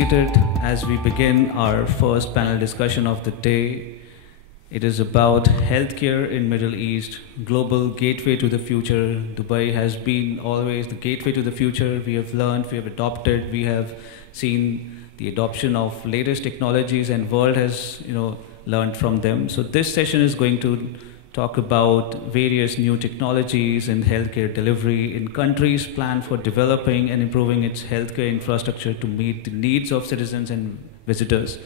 seated as we begin our first panel discussion of the day. It is about healthcare in Middle East, global gateway to the future. Dubai has been always the gateway to the future. We have learned, we have adopted, we have seen the adoption of latest technologies, and world has, learned from them. So this session is going to talk about various new technologies in healthcare delivery in countries plan for developing and improving its healthcare infrastructure to meet the needs of citizens and visitors.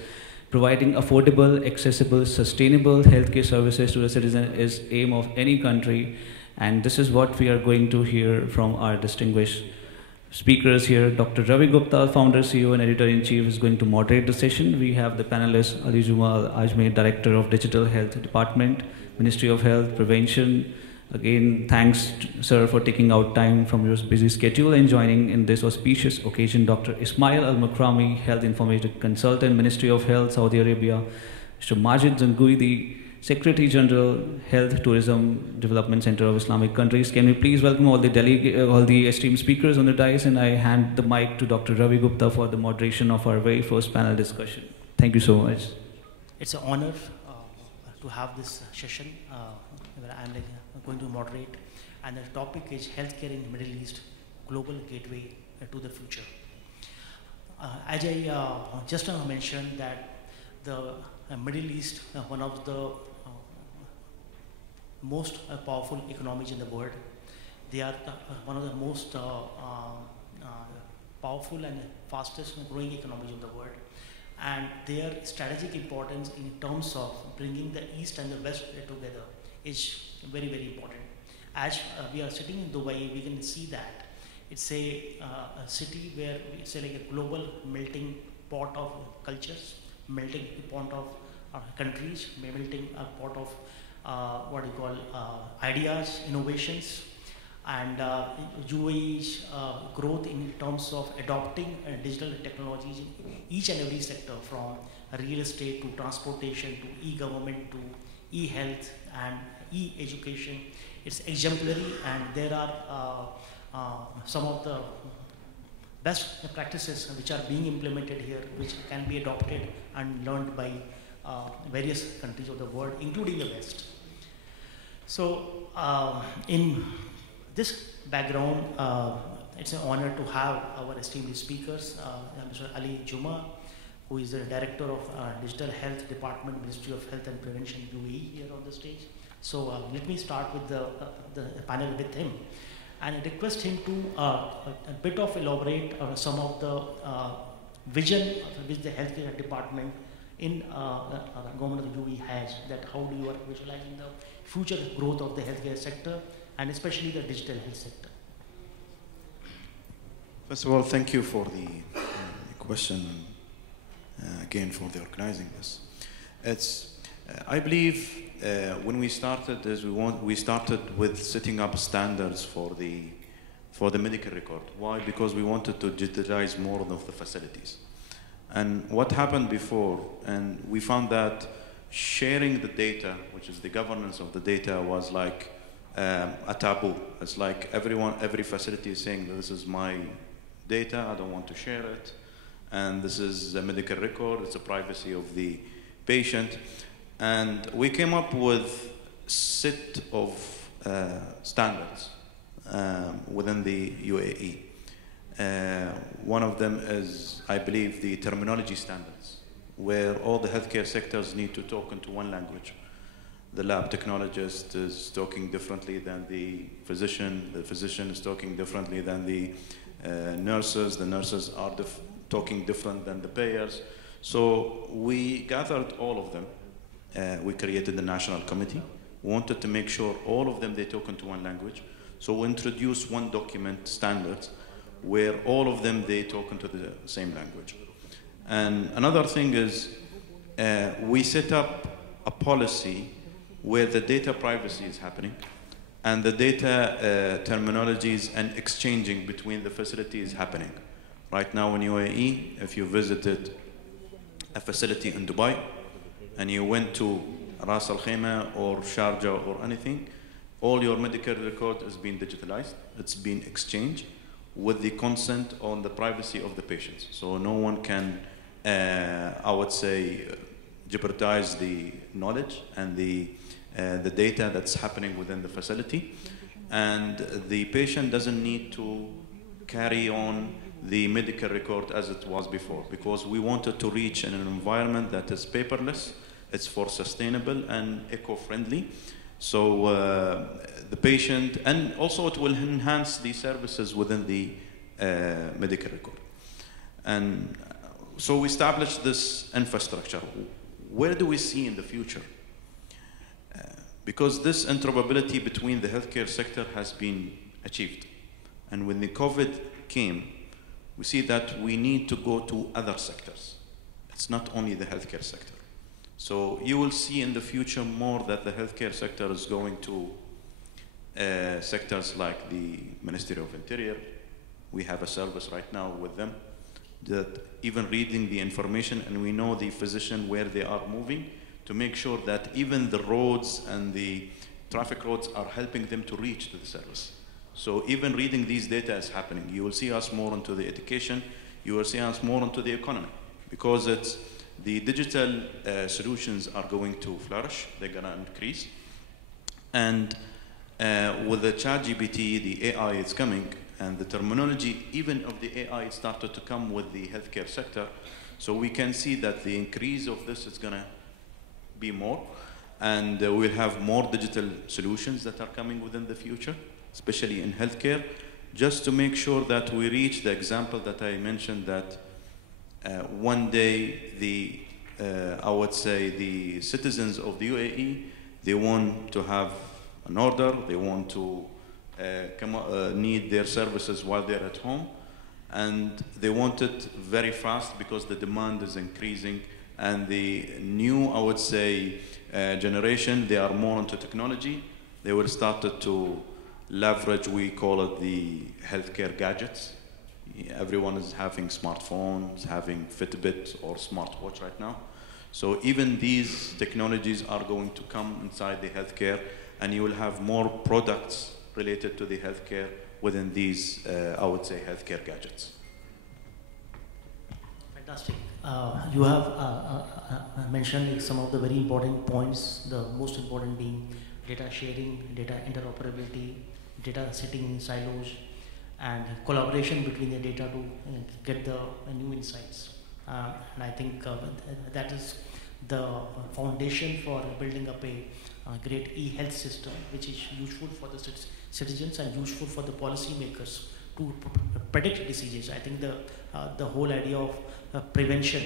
Providing affordable, accessible, sustainable healthcare services to the citizen is aim of any country, and this is what we are going to hear from our distinguished speakers here. Dr. Ravi Gupta, founder, CEO, and editor-in-chief, is going to moderate the session. We have the panelists, Juma, AlAjme, Director of Digital Health Department, Ministry of Health, Prevention. Again, thanks, sir, for taking out time from your busy schedule and joining in this auspicious occasion. Dr. Ismaeel Almakrami, Health Informatics Consultant, Ministry of Health, Saudi Arabia. Mr. Majid Zangooei, the Secretary General, Health Tourism Development Center of Islamic Countries. Can we please welcome all the esteemed speakers on the dais, and I hand the mic to Dr. Ravi Gupta for the moderation of our very first panel discussion. Thank you so much. It's an honor to have this session where I'm going to moderate, and the topic is healthcare in Middle East, global gateway to the future. As I just mentioned that the Middle East, one of the most powerful economies in the world. They are one of the most powerful and fastest growing economies in the world. And their strategic importance in terms of bringing the East and the West together is very, very important. As we are sitting in Dubai, we can see that it's a city where it's like a global melting pot of cultures, melting pot of countries, melting pot of what you call ideas, innovations, and UAE's growth in terms of adopting digital technologies in each and every sector, from real estate to transportation to e-government to e-health and e-education. It's exemplary, and there are some of the best practices which are being implemented here, which can be adopted and learned by various countries of the world, including the West. So in this background, it's an honor to have our esteemed speakers, Mr. Juma, who is the Director of Digital Health Department, Ministry of Health and Prevention, UAE, here on the stage. So let me start with the panel with him, and I request him to a bit of elaborate some of the vision which the healthcare department in government of the UAE has, that how do you are visualizing the future growth of the healthcare sector, and especially the digital health sector. First of all, thank you for the question, again for the organizing this. It's, I believe when we started, we started with setting up standards for the medical record. Why? Because we wanted to digitize more of the facilities. And what happened before, and we found that sharing the data, which is the governance of the data, was like a taboo. It's like every facility is saying, this is my data, I don't want to share it, and this is a medical record, it's a privacy of the patient. And we came up with a set of standards within the UAE. One of them is, I believe, the terminology standards, where all the healthcare sectors need to talk into one language. The lab technologist is talking differently than the physician is talking differently than the nurses are talking different than the payers. So we gathered all of them. We created the national committee. We wanted to make sure all of them, they talk into one language. So we introduced one document, standards, where all of them, they talk into the same language. And another thing is, we set up a policy where the data privacy is happening, and the data terminologies and exchanging between the facilities is happening. Right now in UAE, if you visited a facility in Dubai, and you went to Ras Al Khaimah or Sharjah or anything, all your medical record is being digitalized, it's being exchanged. with the consent on the privacy of the patients. So no one can, I would say, jeopardize the knowledge and the data that's happening within the facility. And the patient doesn't need to carry on the medical record as it was before, because we wanted to reach an environment that is paperless, it's for sustainable and eco-friendly. So the patient, and also it will enhance the services within the medical record. And so we established this infrastructure. Where do we see in the future? Because this interoperability between the healthcare sector has been achieved. And when the COVID came, we see that we need to go to other sectors. It's not only the healthcare sector. So you will see in the future more that the healthcare sector is going to sectors like the Ministry of Interior. We have a service right now with them that even reading the information, and we know the physician where they are moving to make sure that even the roads and the traffic roads are helping them to reach to the service. So even reading these data is happening. You will see us more into the education. You will see us more into the economy, because it's the digital solutions are going to flourish. They're going to increase. And with the ChatGPT, the AI is coming, and the terminology even of the AI started to come with the healthcare sector. So we can see that the increase of this is going to be more, and we'll have more digital solutions that are coming within the future, especially in healthcare, just to make sure that we reach the example that I mentioned, that one day the, I would say, the citizens of the UAE, they want to have an order, they want to need their services while they're at home, and they want it very fast because the demand is increasing, and the new, I would say, generation, they are more into technology. They will start to leverage, we call it the healthcare gadgets. Everyone is having smartphones, having Fitbit or smartwatch right now. So even these technologies are going to come inside the healthcare, and you will have more products related to the healthcare within these, I would say, healthcare gadgets. Fantastic. You have mentioned some of the very important points, the most important being data sharing, data interoperability, data sitting in silos, and collaboration between the data to get the new insights. And I think that is the foundation for building up a great e-health system, which is useful for the citizens and useful for the policymakers to predict diseases. I think the whole idea of prevention,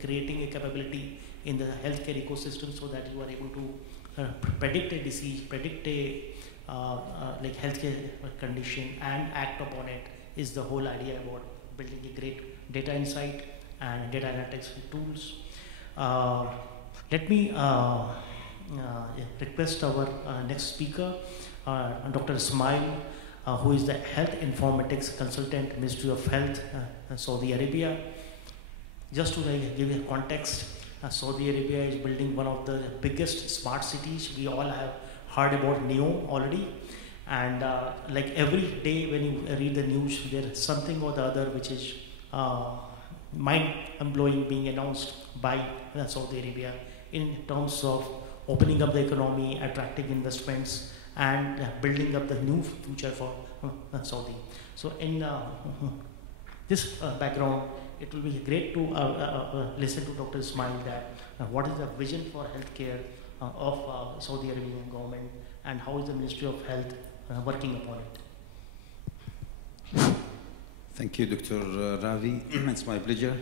creating a capability in the healthcare ecosystem so that you are able to predict a disease, predict a like healthcare condition and act upon it, is the whole idea about building a great data insight and data analytics tools. Let me request our next speaker, Dr. Ismaeel, who is the Health Informatics Consultant, Ministry of Health, Saudi Arabia. Just to give you context, Saudi Arabia is building one of the biggest smart cities. We all have heard about NEOM already, and like every day when you read the news, there is something or the other which is mind-blowing being announced by Saudi Arabia in terms of opening up the economy, attracting investments, and building up the new future for Saudi. So in this background, it will be great to listen to Dr. Ismaeel that what is the vision for healthcare of Saudi Arabian government, and how is the Ministry of Health working upon it? Thank you, Dr. Ravi. It's my pleasure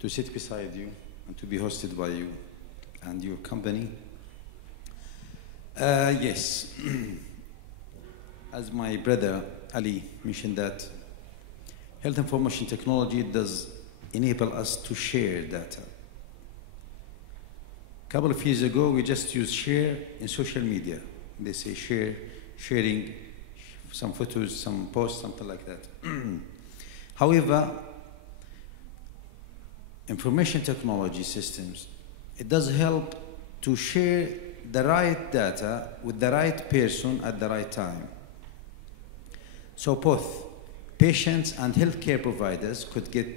to sit beside you and to be hosted by you and your company. Yes, as my brother Ali mentioned, that health information technology does enable us to share data. A couple of years ago, we just used share in social media. They say sharing some photos, some posts, something like that. However, information technology systems, it does help to share the right data with the right person at the right time. So both patients and healthcare providers could get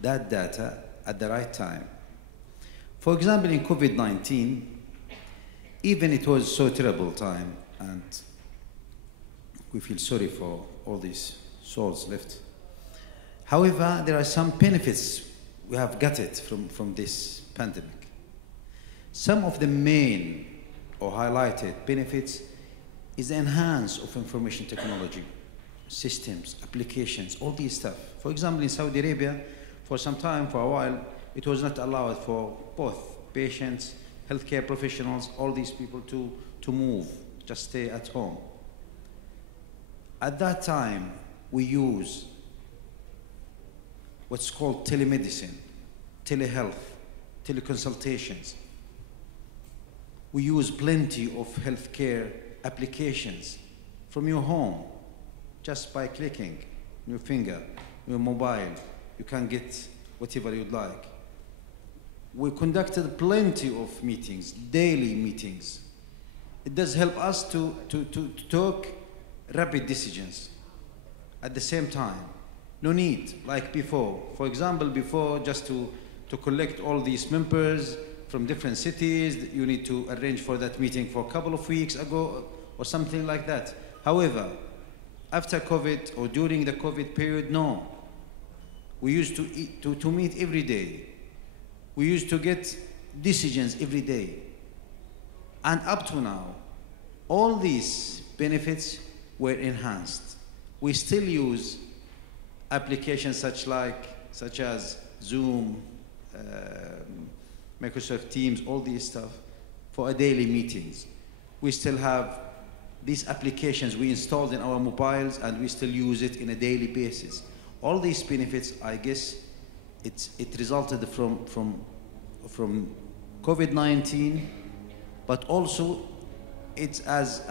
that data at the right time. For example, in COVID-19, even it was so terrible time, and we feel sorry for all these souls left. However, there are some benefits we have got it from this pandemic. Some of the main or highlighted benefits is the enhancement of information technology, systems, applications, all these stuff. For example, in Saudi Arabia, for some time, for a while, it was not allowed for both patients, healthcare professionals, all these people to move, just stay at home. At that time, we use what's called telemedicine, telehealth, teleconsultations. We use plenty of healthcare applications from your home, just by clicking your finger, your mobile, you can get whatever you'd like. We conducted plenty of meetings, daily meetings. It does help us to take rapid decisions at the same time. No need, like before. For example, before, just to collect all these members from different cities, you need to arrange for that meeting for a couple of weeks ago or something like that. However, after COVID or during the COVID period, no. We used to meet every day. We used to get decisions every day. And up to now, all these benefits were enhanced. We still use applications such as Zoom, Microsoft Teams, all these stuff for our daily meetings. We still have these applications we installed in our mobiles, and we still use it in a daily basis. All these benefits, I guess, it resulted from COVID-19, but also it's as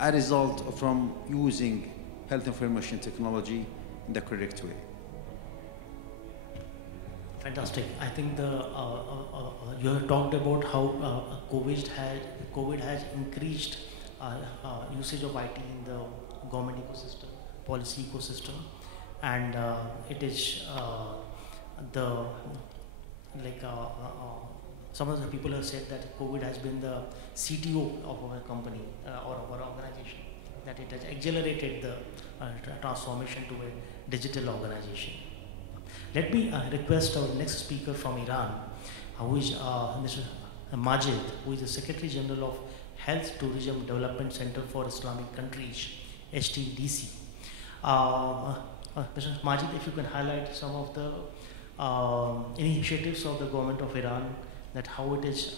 a result from using health information technology in the correct way. Fantastic. I think you have talked about how COVID has increased usage of IT in the government ecosystem, policy ecosystem, and it is some of the people have said that COVID has been the CTO of our company or our organization, that it has accelerated the transformation to a digital organization. Let me request our next speaker from Iran, who is Mr. Majid, who is the Secretary General of Health Tourism Development Center for Islamic Countries, HTDC. Mr. Majid, if you can highlight some of the initiatives of the government of Iran, that how it is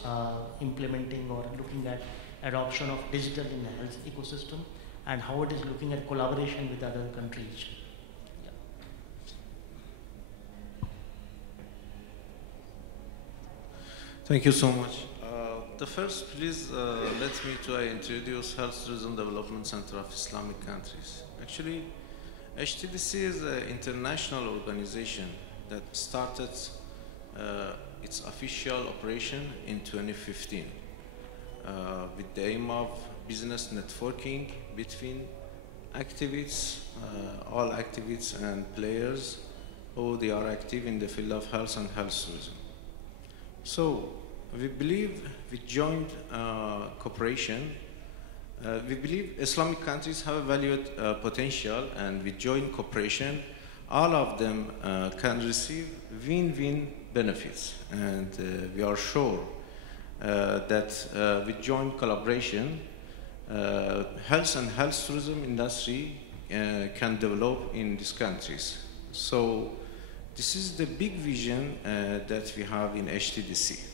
implementing or looking at adoption of digital in the health ecosystem, and how it is looking at collaboration with other countries. Thank you so much. The first, please let me to introduce Health Tourism Development Center of Islamic Countries. Actually, HTDC is an international organization that started its official operation in 2015 with the aim of business networking between activists, all activists and players who they are active in the field of health and health tourism. So we believe with joint cooperation, we believe Islamic countries have a valued potential, and with joint cooperation, all of them can receive win-win benefits. And we are sure that with joint collaboration, health and health tourism industry can develop in these countries. So this is the big vision that we have in HTDC.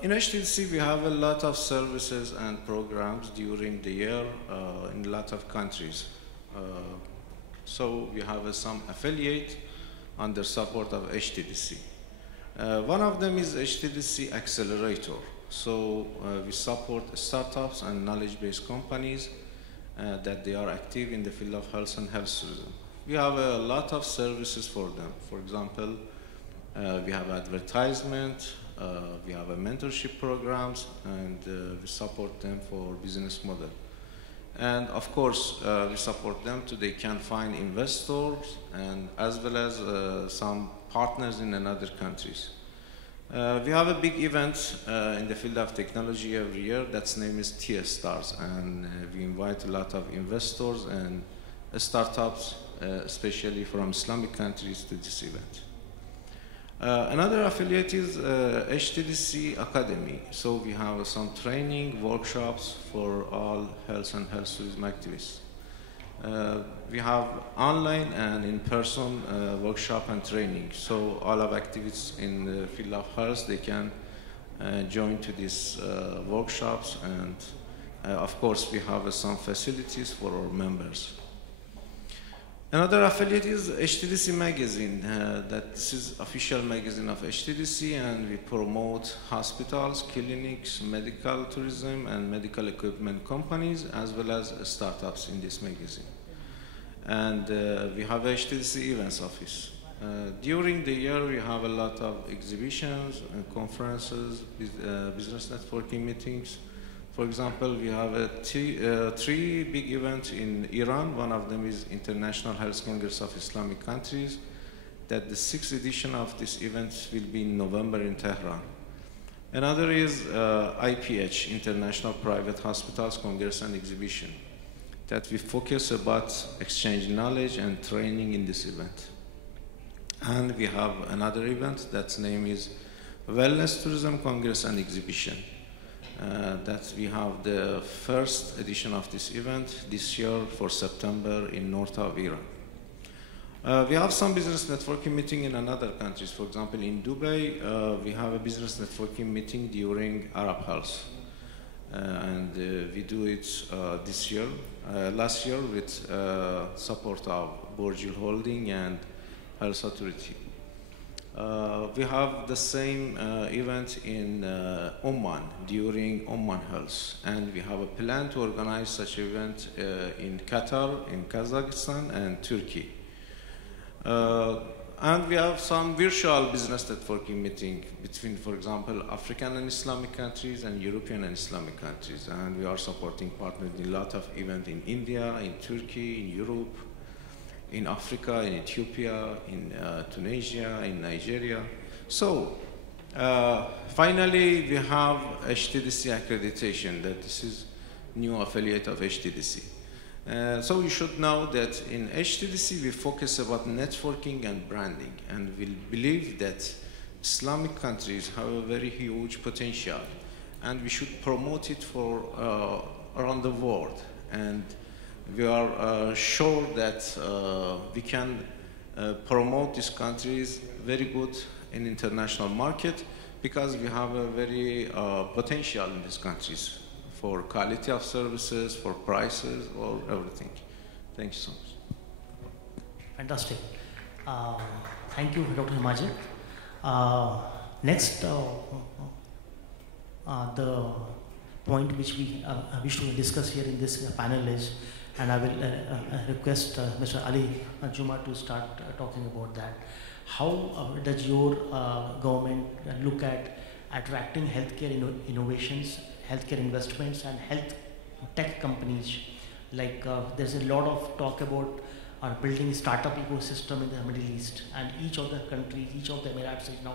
In HTDC, we have a lot of services and programs during the year in a lot of countries. So we have some affiliate under support of HTDC. One of them is HTDC Accelerator. So we support startups and knowledge-based companies that they are active in the field of health and health tourism. We have a lot of services for them. For example, we have advertisement, we have a mentorship programs, and we support them for business model. And of course, we support them so they can find investors and as well as some partners in other countries. We have a big event in the field of technology every year that's name is TS Stars, and we invite a lot of investors and startups, especially from Islamic countries, to this event. Another affiliate is HTDC Academy. So we have some training workshops for all health and health tourism activists. We have online and in-person workshop and training. So all of activists in the field of health, they can join to these workshops, and of course we have some facilities for our members. Another affiliate is HTDC magazine. That this is official magazine of HTDC, and we promote hospitals, clinics, medical tourism, and medical equipment companies, as well as startups in this magazine. And we have HTDC events office. During the year, we have a lot of exhibitions and conferences, business networking meetings. For example, we have three big events in Iran. One of them is International Health Congress of Islamic Countries. That the 6th edition of this event will be in November in Tehran. Another is IPH, International Private Hospitals Congress and Exhibition, that we focus about exchange knowledge and training in this event. And we have another event that's name is Wellness Tourism Congress and Exhibition. That we have the 1st edition of this event this year for September in north of Iran. We have some business networking meeting in other countries. For example, in Dubai, we have a business networking meeting during Arab Health. And we do it this year, last year with support of Borjul Holding and Health Authority. We have the same event in Oman during Oman Health, and we have a plan to organize such event in Qatar, in Kazakhstan, and Turkey. And we have some virtual business networking meeting between, for example, African and Islamic countries and European and Islamic countries. And we are supporting partners in a lot of events in India, in Turkey, in Europe, in Africa, in Ethiopia, in Tunisia, in Nigeria. So, finally, we have HTDC accreditation, that this is new affiliate of HTDC. So you should know that in HTDC, we focus about networking and branding, and we believe that Islamic countries have a very huge potential, and we should promote it for around the world. And we are sure that we can promote these countries very good in international market, because we have a very potential in these countries for quality of services, for prices, or everything. Thank you so much. Fantastic. Thank you, Dr. Majid. Next, the point which we wish to discuss here in this panel is, and I will request Mr. Ali Juma to start talking about that. How does your government look at attracting healthcare innovations, healthcare investments, and health tech companies? Like there's a lot of talk about building startup ecosystem in the Middle East, and each of the countries, each of the Emirates is now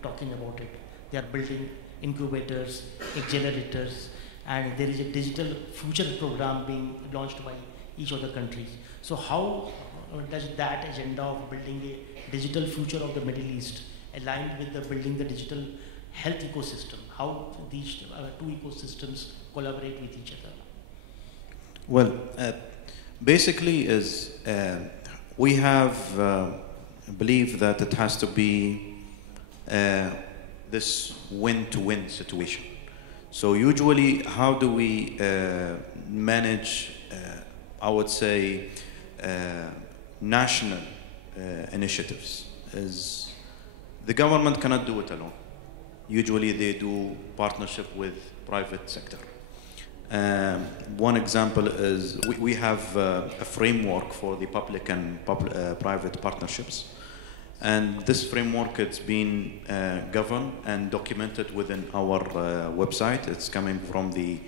talking about it. They are building incubators, accelerators, and there is a digital future program being launched by each of the countries. So how does that agenda of building a digital future of the Middle East aligned with the building the digital health ecosystem? How these two ecosystems collaborate with each other? Well, basically is we have believe that it has to be this win-to-win situation. So usually, how do we manage, I would say, national initiatives? Is the government cannot do it alone. Usually they do partnership with private sector. One example is we have a framework for the public and private partnerships. And this framework, it's been governed and documented within our website. It's coming from the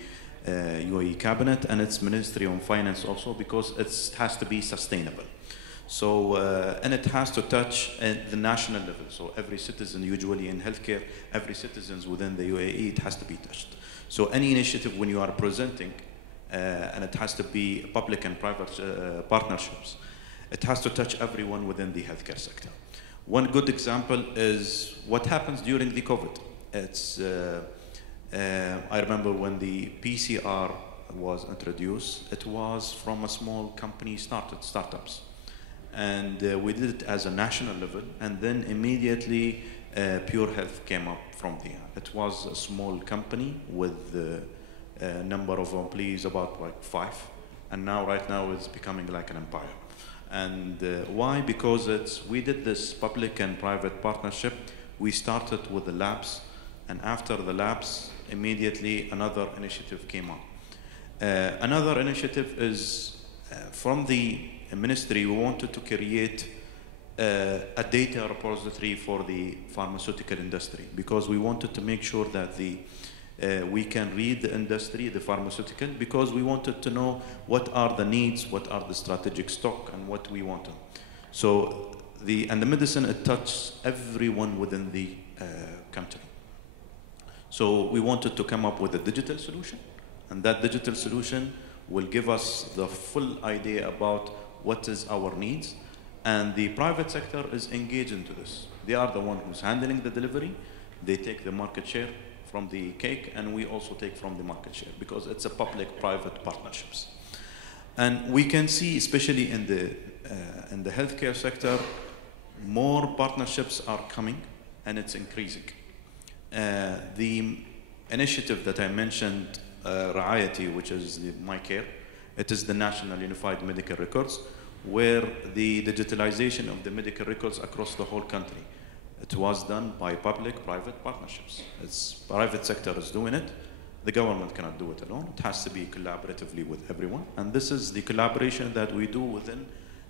UAE cabinet and its Ministry of Finance also, because it has to be sustainable. So, and it has to touch at the national level. So every citizen, usually in healthcare, every citizen within the UAE, it has to be touched. So any initiative when you are presenting, and it has to be public and private partnerships, it has to touch everyone within the healthcare sector. One good example is what happens during the COVID. It's, I remember when the PCR was introduced, it was from a small company startups. And we did it as a national level, and then immediately Pure Health came up from there. It was a small company with a number of employees, about like 5, and now right now it's becoming like an empire. And why? Because we did this public and private partnership. We started with the labs, and after the labs, immediately another initiative came up. Another initiative is from the ministry. We wanted to create a data repository for the pharmaceutical industry, because we wanted to make sure that we can read the industry, the pharmaceutical, because we wanted to know what are the needs, what are the strategic stock, and what we want to. So the medicine, it touches everyone within the country. So we wanted to come up with a digital solution, and that digital solution will give us the full idea about what is our needs, and the private sector is engaged into this. They are the one who's handling the delivery. They take the market share from the cake, and we also take from the market share, because it's a public-private partnerships. And we can see, especially in the healthcare sector, more partnerships are coming, and it's increasing. The initiative that I mentioned, Ra'ayati, which is My Care, it is the National Unified Medical Records, where the digitalization of the medical records across the whole country. It was done by public-private partnerships. It's private sector is doing it. The government cannot do it alone. It has to be collaboratively with everyone. And this is the collaboration that we do within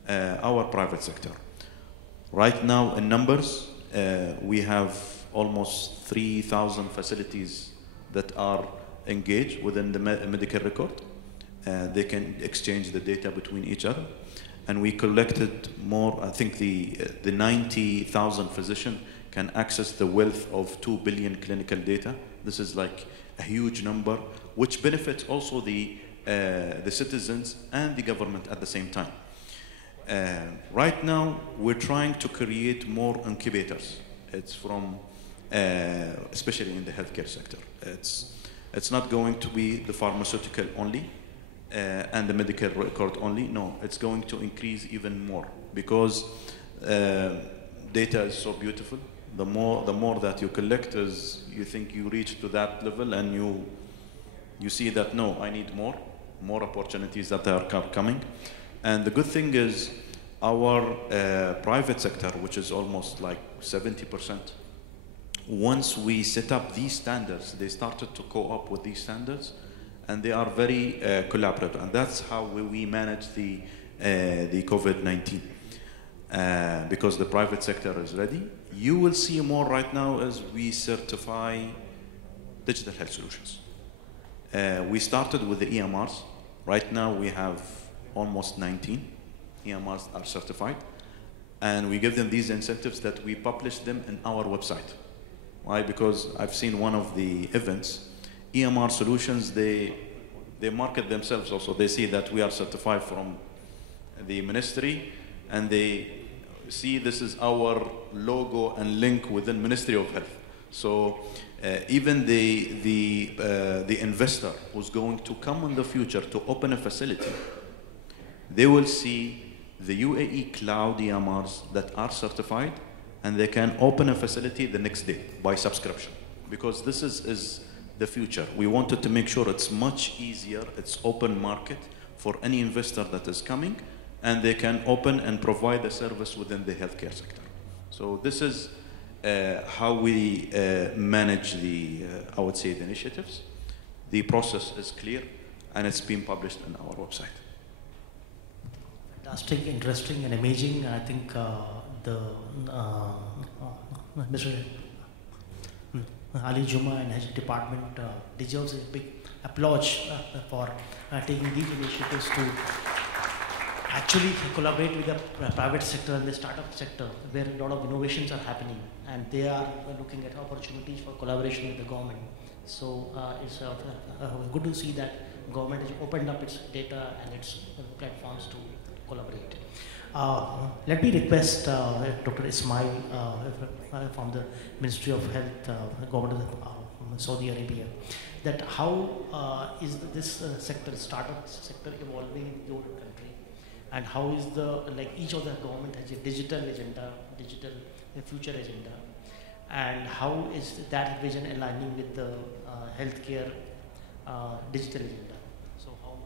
our private sector. Right now, in numbers, we have almost 3,000 facilities that are engaged within the medical record. They can exchange the data between each other. And we collected more, I think the 90,000 physicians can access the wealth of 2 billion clinical data. This is like a huge number, which benefits also the citizens and the government at the same time. Right now, we're trying to create more incubators. It's from, especially in the healthcare sector. It's not going to be the pharmaceutical only. And the medical record only. No, it's going to increase even more, because data is so beautiful. The more that you collect, is you think you reach to that level, and you see that no, I need more opportunities that are coming. And the good thing is our private sector, which is almost like 70%. Once we set up these standards, they started to co-op with these standards. And they are very collaborative, and that's how we manage the COVID-19. Because the private sector is ready. You will see more right now as we certify digital health solutions. We started with the EMRs. Right now we have almost 19 EMRs are certified, and we give them these incentives that we publish them in our website. Why? Because I've seen one of the events. EMR solutions, they market themselves also. They see that we are certified from the ministry, and they see this is our logo and link within Ministry of Health. So even the investor who's going to come in the future to open a facility, they will see the UAE cloud EMRs that are certified, and they can open a facility the next day by subscription, because this is the future. We wanted to make sure it's much easier, it's open market for any investor that is coming, and they can open and provide the service within the healthcare sector. So this is how we manage I would say, the initiatives. The process is clear, and it's been published on our website. Fantastic, interesting, and amazing. I think Ali Juma and his department deserves a big applause for taking these initiatives to actually collaborate with the private sector and the startup sector, where a lot of innovations are happening, and they are looking at opportunities for collaboration with the government. So it's good to see that government has opened up its data and its platforms to collaborate. Let me request Dr. Ismaeel from the Ministry of Health, Government of Saudi Arabia, that how is this startup sector evolving in your country, and how is each of the government has a digital agenda, digital future agenda, and how is that vision aligning with the healthcare digital agenda? So how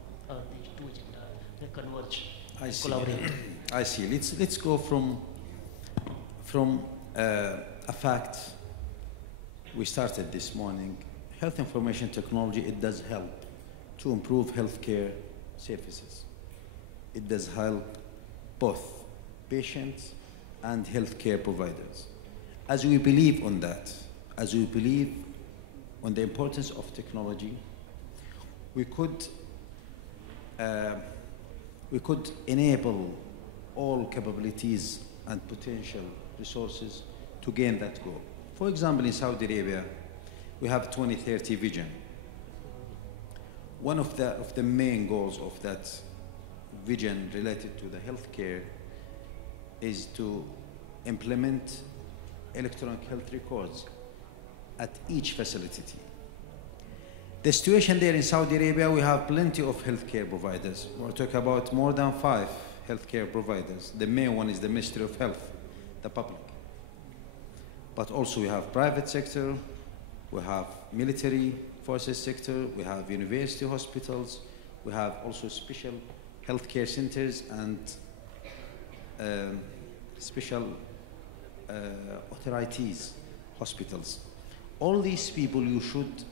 these two agendas converge, collaborate? I see. Let's go from a fact we started this morning. Health information technology, it does help to improve healthcare services. It does help both patients and healthcare providers. As we believe on that, as we believe on the importance of technology, we could enable all capabilities and potential resources to gain that goal. For example, in Saudi Arabia, we have 2030 vision. One of the main goals of that vision related to the healthcare is to implement electronic health records at each facility. The situation there in Saudi Arabia, we have plenty of healthcare providers. We're talking about more than 5 healthcare providers. The main one is the Ministry of Health, the public. But also we have private sector, we have military forces sector, we have university hospitals, we have also special healthcare centers and special authorities, hospitals. All these people, you should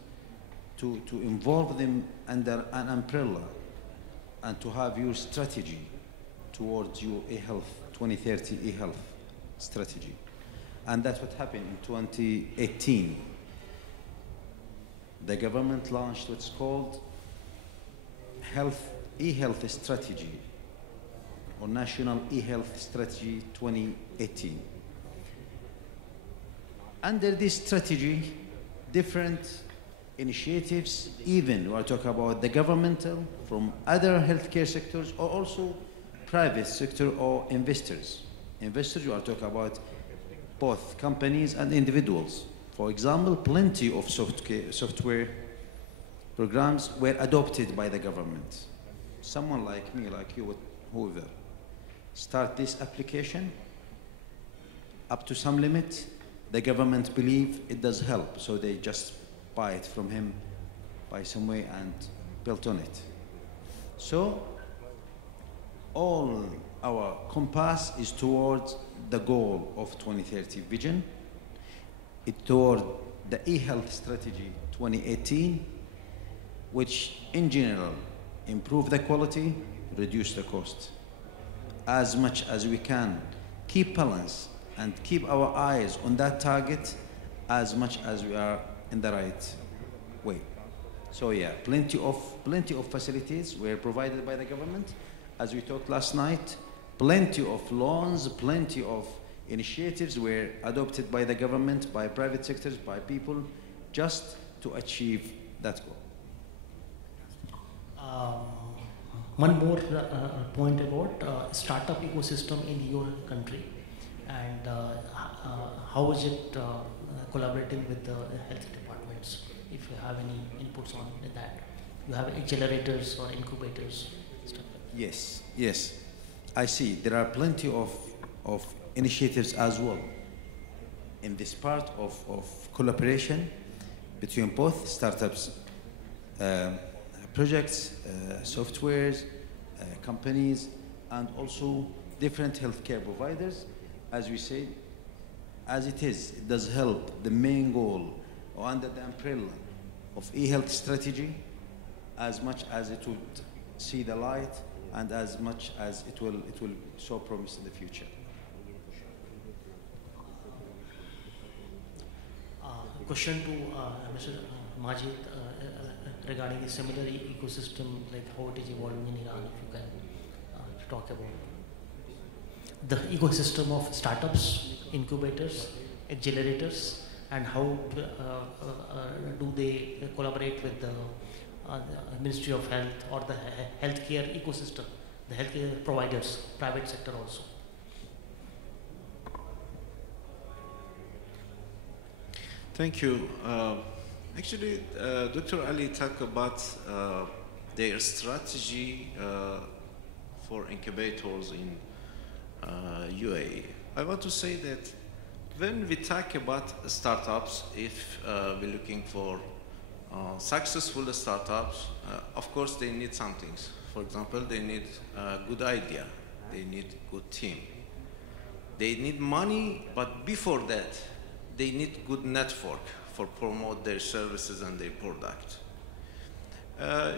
to involve them under an umbrella and to have your strategy towards your e-health, 2030 e-health strategy. And that's what happened in 2018. The government launched what's called e-health strategy, or National e-health strategy 2018. Under this strategy, different initiatives, even we are talking about the governmental, from other healthcare sectors, or also private sector or investors. Investors, you are talking about both companies and individuals. For example, plenty of software programs were adopted by the government. Someone like me, like you, whoever, start this application up to some limit, the government believe it does help, so they just buy it from him by some way and built on it. So all our compass is towards the goal of 2030 vision, it toward the e-health strategy 2018, which in general improve the quality, reduce the cost. As much as we can, keep balance and keep our eyes on that target as much as we are in the right way. So yeah, plenty of facilities were provided by the government, as we talked last night. Plenty of loans, plenty of initiatives were adopted by the government, by private sectors, by people, just to achieve that goal. One more point about startup ecosystem in your country, and how is it collaborating with the health departments? If you have any inputs on that, you have accelerators or incubators, stuff like that. Yes. I see. There are plenty of initiatives as well in this part of collaboration between both startups, projects, softwares, companies, and also different healthcare providers. As we say, as it does help the main goal or under the umbrella of e-health strategy as much as it would see the light and as much as it will show promise in the future. question to Mr. Majid regarding the similar ecosystem, like how it is evolving in Iran, if you can talk about the ecosystem of startups, incubators, accelerators, and how do they collaborate with the Ministry of Health or the healthcare ecosystem, the healthcare providers, private sector also. Thank you. Actually, Dr. Ali talked about their strategy for incubators in UAE. I want to say that when we talk about startups, if we're looking for successful startups, of course they need some things. For example, they need a good idea, they need good team, they need money, but before that, they need good network for promote their services and their product.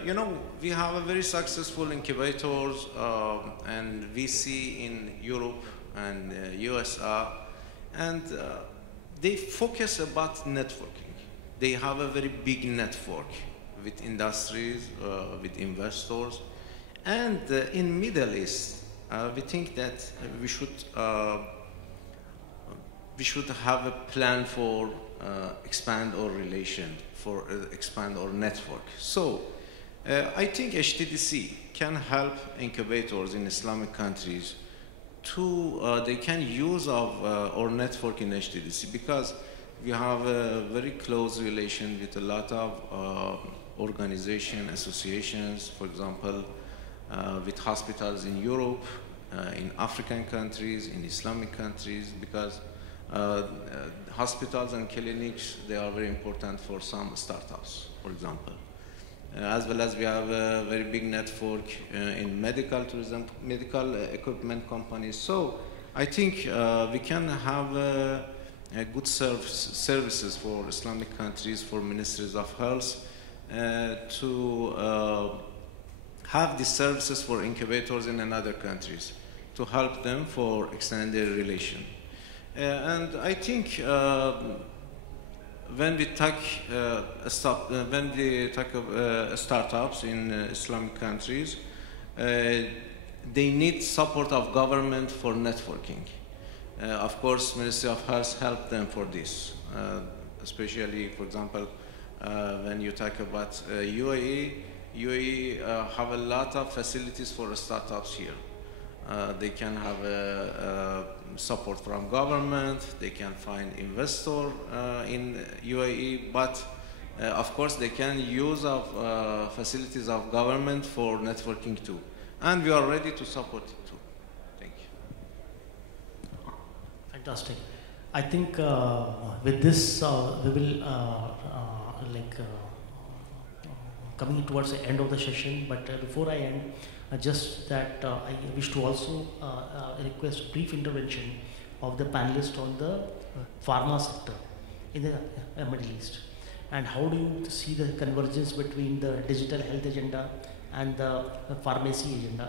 You know, we have a very successful incubators and VC in Europe and USA, and they focus about networking. They have a very big network with industries, with investors, and in Middle East, we think that we should have a plan for expand our relation, for expand our network. So I think HTDC can help incubators in Islamic countries to, they can use of our network in HTDC, because we have a very close relation with a lot of organizations, associations, for example, with hospitals in Europe, in African countries, in Islamic countries, because hospitals and clinics, they are very important for some startups, for example. As well as we have a very big network in medical tourism, medical equipment companies. So I think we can have a good services for Islamic countries, for ministries of health, to have these services for incubators in another countries, to help them for extend their relation. And I think when we talk startups in Islamic countries, they need support of government for networking. Of course, Ministry of Health help them for this, especially, for example, when you talk about UAE have a lot of facilities for startups here. They can have support from government, they can find investor in UAE, but of course they can use of facilities of government for networking too. And we are ready to support it too. Thank you. Fantastic. I think with this we will coming towards the end of the session, but before I end, just that I wish to also request brief intervention of the panelists on the pharma sector in the Middle East, and how do you see the convergence between the digital health agenda and the pharmacy agenda,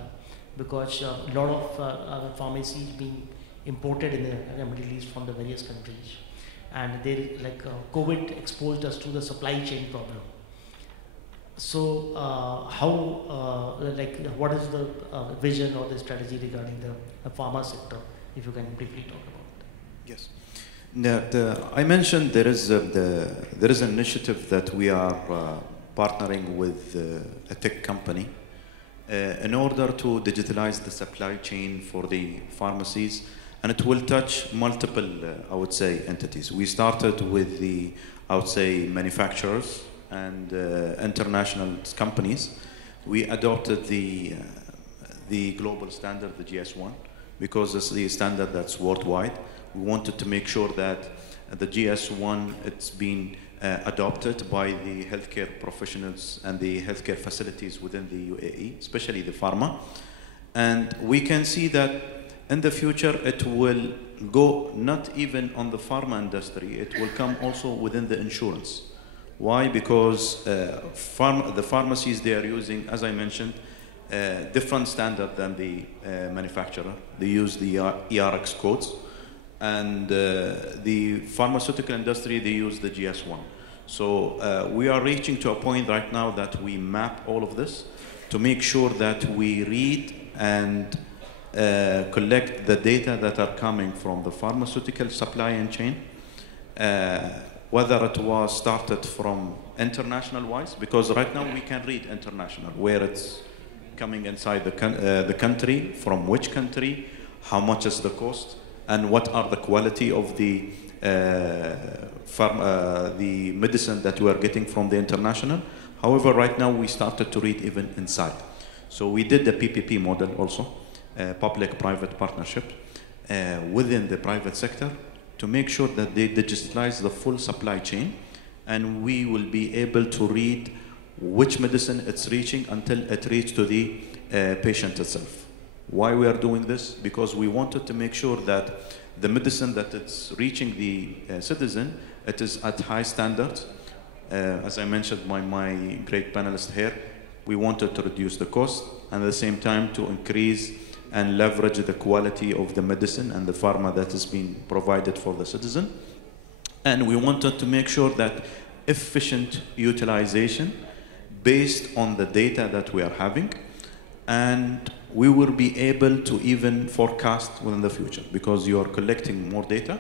because a lot of pharmacies being imported in the Middle East from the various countries, and they COVID exposed us to the supply chain problem. So what is the vision or the strategy regarding the pharma sector, if you can briefly talk about it? Yes. I mentioned there is an initiative that we are partnering with a tech company in order to digitalize the supply chain for the pharmacies, and it will touch multiple, I would say, entities. We started with the, I would say, manufacturers and international companies. We adopted the global standard, the GS1, because it's the standard that's worldwide. We wanted to make sure that the GS1, it's been adopted by the healthcare professionals and the healthcare facilities within the UAE, especially the pharma. And we can see that in the future it will go not even on the pharma industry, it will come also within the insurance. Why? Because the pharmacies, they are using, as I mentioned, different standard than the manufacturer. They use the ERX codes, and the pharmaceutical industry, they use the GS1. So we are reaching to a point right now that we map all of this to make sure that we read and collect the data that are coming from the pharmaceutical supply chain, whether it was started from international wise, because right now we can read international, where it's coming inside the country, from which country, how much is the cost, and what are the quality of the medicine that we are getting from the international. However, right now we started to read even inside. So we did the PPP model also, public-private partnership within the private sector to make sure that they digitalize the full supply chain, and we will be able to read which medicine it's reaching until it reaches to the patient itself. Why we are doing this? Because we wanted to make sure that the medicine that it's reaching the citizen, it is at high standards. As I mentioned by my great panelist here, we wanted to reduce the cost and at the same time to increase and leverage the quality of the medicine and the pharma that is being provided for the citizen. And we wanted to make sure that efficient utilization based on the data that we are having, and we will be able to even forecast within the future, because you are collecting more data.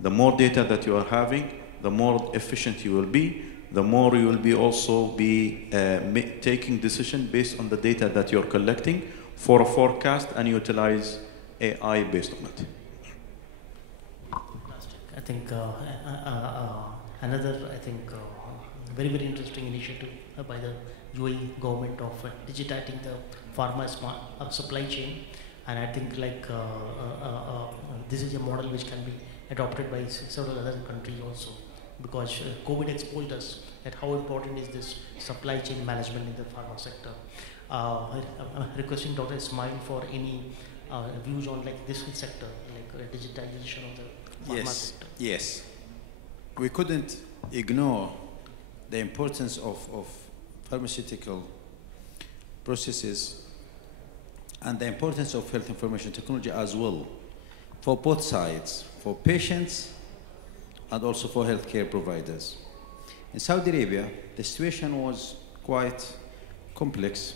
The more data that you are having, the more efficient you will be, the more you will be also be taking decision based on the data that you're collecting for a forecast and utilize AI based on it. I think another, very, very interesting initiative by the UAE government of digitizing the pharma supply chain. And I think this is a model which can be adopted by several other countries also, because COVID exposed us at how important is this supply chain management in the pharma sector. I'm requesting Dr. Ismaeel for any views on this sector, digitization of the pharma sector. Yes. We couldn't ignore the importance of pharmaceutical processes and the importance of health information technology as well, for both sides, for patients and also for healthcare providers. In Saudi Arabia, the situation was quite complex.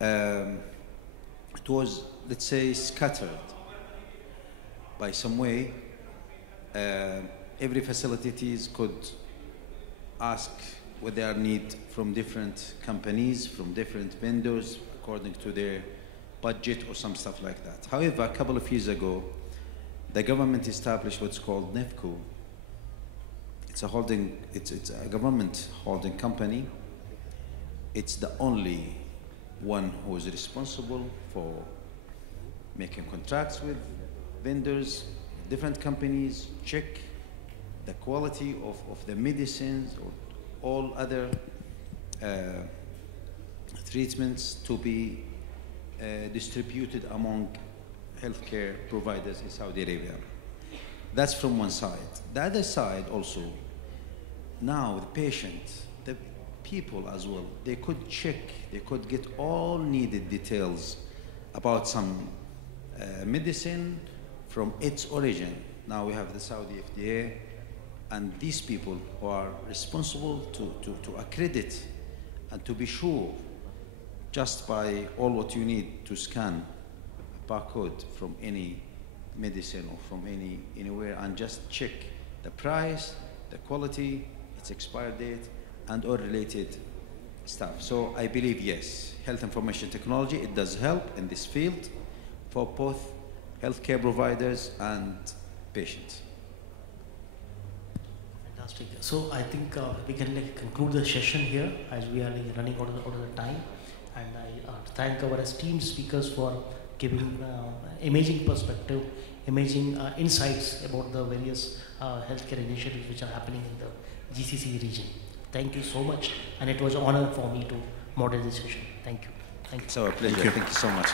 It was, let's say, scattered by some way. Every facilities could ask what they need from different companies, from different vendors, according to their budget or some stuff like that. However, a couple of years ago, the government established what's called NEFCO. It's a government holding company. It's the only one who is responsible for making contracts with vendors, different companies, check the quality of the medicines or all other treatments to be distributed among healthcare providers in Saudi Arabia. That's from one side. The other side also, now the patients, the people as well, they could check, they could get all needed details about some medicine from its origin. Now we have the Saudi FDA, and these people who are responsible to accredit and to be sure, just by all what you need to scan a barcode from any medicine or from anywhere and just check the price, the quality, its expired date, and all related stuff. So I believe, yes, health information technology, it does help in this field for both healthcare providers and patients. Fantastic. So I think we can conclude the session here, as we are running out of the time. And I thank our esteemed speakers for giving amazing perspective, amazing insights about the various healthcare initiatives which are happening in the GCC region. Thank you so much, and it was an honor for me to moderate this session. Thank you. Thank you. It's our pleasure. Thank you so much.